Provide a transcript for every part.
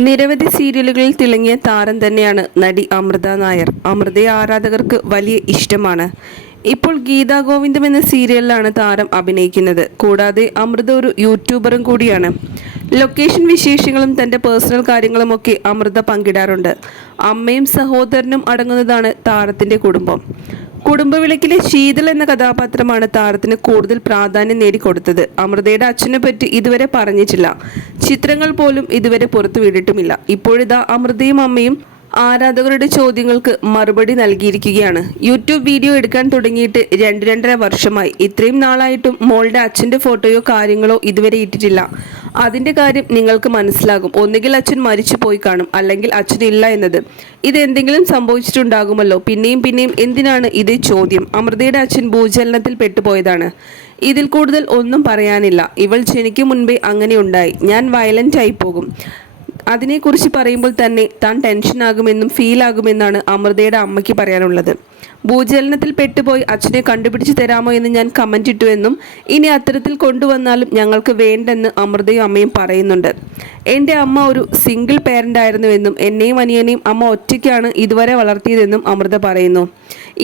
നിരവധി സീരിയലുകളിൽ തിളങ്ങിയ താരം തന്നെയാണ് നടി അമൃത നായർ. അമൃതയെ ആരാധകർക്ക് വലിയ ഇഷ്ടമാണ്. ഇപ്പോൾ ഗീതാ ഗോവിന്ദം എന്ന സീരിയലിലാണ് താരം അഭിനയിക്കുന്നത്. കൂടാതെ അമൃത ഒരു യൂട്യൂബറും കൂടിയാണ്. ലൊക്കേഷൻ വിശേഷങ്ങളും തന്റെ പേഴ്സണൽ കാര്യങ്ങളുമൊക്കെ അമൃത പങ്കിടാറുണ്ട്. അമ്മയും സഹോദരനും അടങ്ങുന്നതാണ് താരത്തിന്റെ കുടുംബം. കുടുംബവിളക്കിലെ ശീതൾ എന്ന കഥാപാത്രമാണ് താരത്തിന് കൂടുതൽ പ്രാധാന്യം നേടിക്കൊടുത്തത്. അമൃതയുടെ അച്ഛനെ പറ്റി ഇതുവരെ പറഞ്ഞിട്ടില്ല. ചിത്രങ്ങൾ പോലും ഇതുവരെ പുറത്തു വിടിട്ടുമില്ല ഇപ്പോഴിതാ അമൃതയും അമ്മയും ആരാധകരുടെ ചോദ്യങ്ങൾക്ക് മറുപടി നൽകിയിരിക്കുകയാണ്. യൂട്യൂബ് വീഡിയോ എടുക്കാൻ തുടങ്ങിയിട്ട് രണ്ട് രണ്ടര വർഷമായി. ഇത്രയും നാളായിട്ടും മോളുടെ അച്ഛന്റെ ഫോട്ടോയോ കാര്യങ്ങളോ ഇതുവരെ ഇട്ടിട്ടില്ല. അതിന്റെ കാര്യം നിങ്ങൾക്ക് മനസ്സിലാകും. ഒന്നുകിൽ അച്ഛൻ മരിച്ചു പോയി കാണും അല്ലെങ്കിൽ അച്ഛൻ ഇല്ല എന്നത്. ഇത് എന്തെങ്കിലും സംഭവിച്ചിട്ടുണ്ടാകുമല്ലോ. പിന്നെയും പിന്നെയും എന്തിനാണ് ഇത് ചോദ്യം? അമൃതയുടെ അച്ഛൻ ഭൂചലനത്തിൽ പെട്ടുപോയതാണ്. ഇതിൽ കൂടുതൽ ഒന്നും പറയാനില്ല. ഇവൾ ജനിക്കും മുൻപേ അങ്ങനെ ഉണ്ടായി. ഞാൻ വയലന്റ് ആയി പോകും. അതിനെക്കുറിച്ച് പറയുമ്പോൾ തന്നെ താൻ ടെൻഷനാകുമെന്നും ഫീൽ ആകുമെന്നാണ് അമൃതയുടെ അമ്മയ്ക്ക് പറയാനുള്ളത്. ഭൂചലനത്തിൽ പെട്ടുപോയി അച്ഛനെ കണ്ടുപിടിച്ച് തരാമോ എന്ന് ഞാൻ കമന്റിട്ടുവെന്നും ഇനി അത്തരത്തിൽ കൊണ്ടുവന്നാലും ഞങ്ങൾക്ക് വേണ്ടെന്ന് അമൃതയും അമ്മയും പറയുന്നുണ്ട്. എന്റെ അമ്മ ഒരു സിംഗിൾ പേരന്റ് ആയിരുന്നുവെന്നും എന്നെയും അനിയനെയും അമ്മ ഒറ്റയ്ക്കാണ് ഇതുവരെ വളർത്തിയതെന്നും അമൃത പറയുന്നു.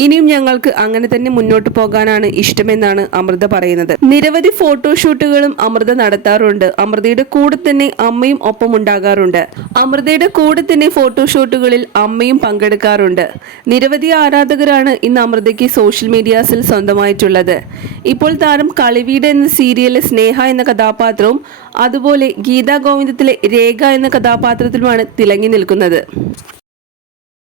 ഇനിയും ഞങ്ങൾക്ക് അങ്ങനെ തന്നെ മുന്നോട്ട് പോകാനാണ് ഇഷ്ടമെന്നാണ് അമൃത പറയുന്നത്. നിരവധി ഫോട്ടോഷൂട്ടുകളും അമൃത നടത്താറുണ്ട്. അമൃതയുടെ കൂടെ തന്നെ അമ്മയും ഒപ്പം ഉണ്ടാകാറുണ്ട്. അമൃതയുടെ കൂടെ തന്നെ ഫോട്ടോഷൂട്ടുകളിൽ അമ്മയും പങ്കെടുക്കാറുണ്ട്. നിരവധി ആരാധകരാണ് ഇന്ന് അമൃതയ്ക്ക് സോഷ്യൽ മീഡിയാസിൽ സ്വന്തമായിട്ടുള്ളത്. ഇപ്പോൾ താരം കളിവീട് എന്ന സീരിയലിലെ സ്നേഹ എന്ന കഥാപാത്രവും അതുപോലെ ഗീതാ ഗോവിന്ദത്തിലെ രേഖ എന്ന കഥാപാത്രത്തിലുമാണ് തിളങ്ങി നിൽക്കുന്നത്.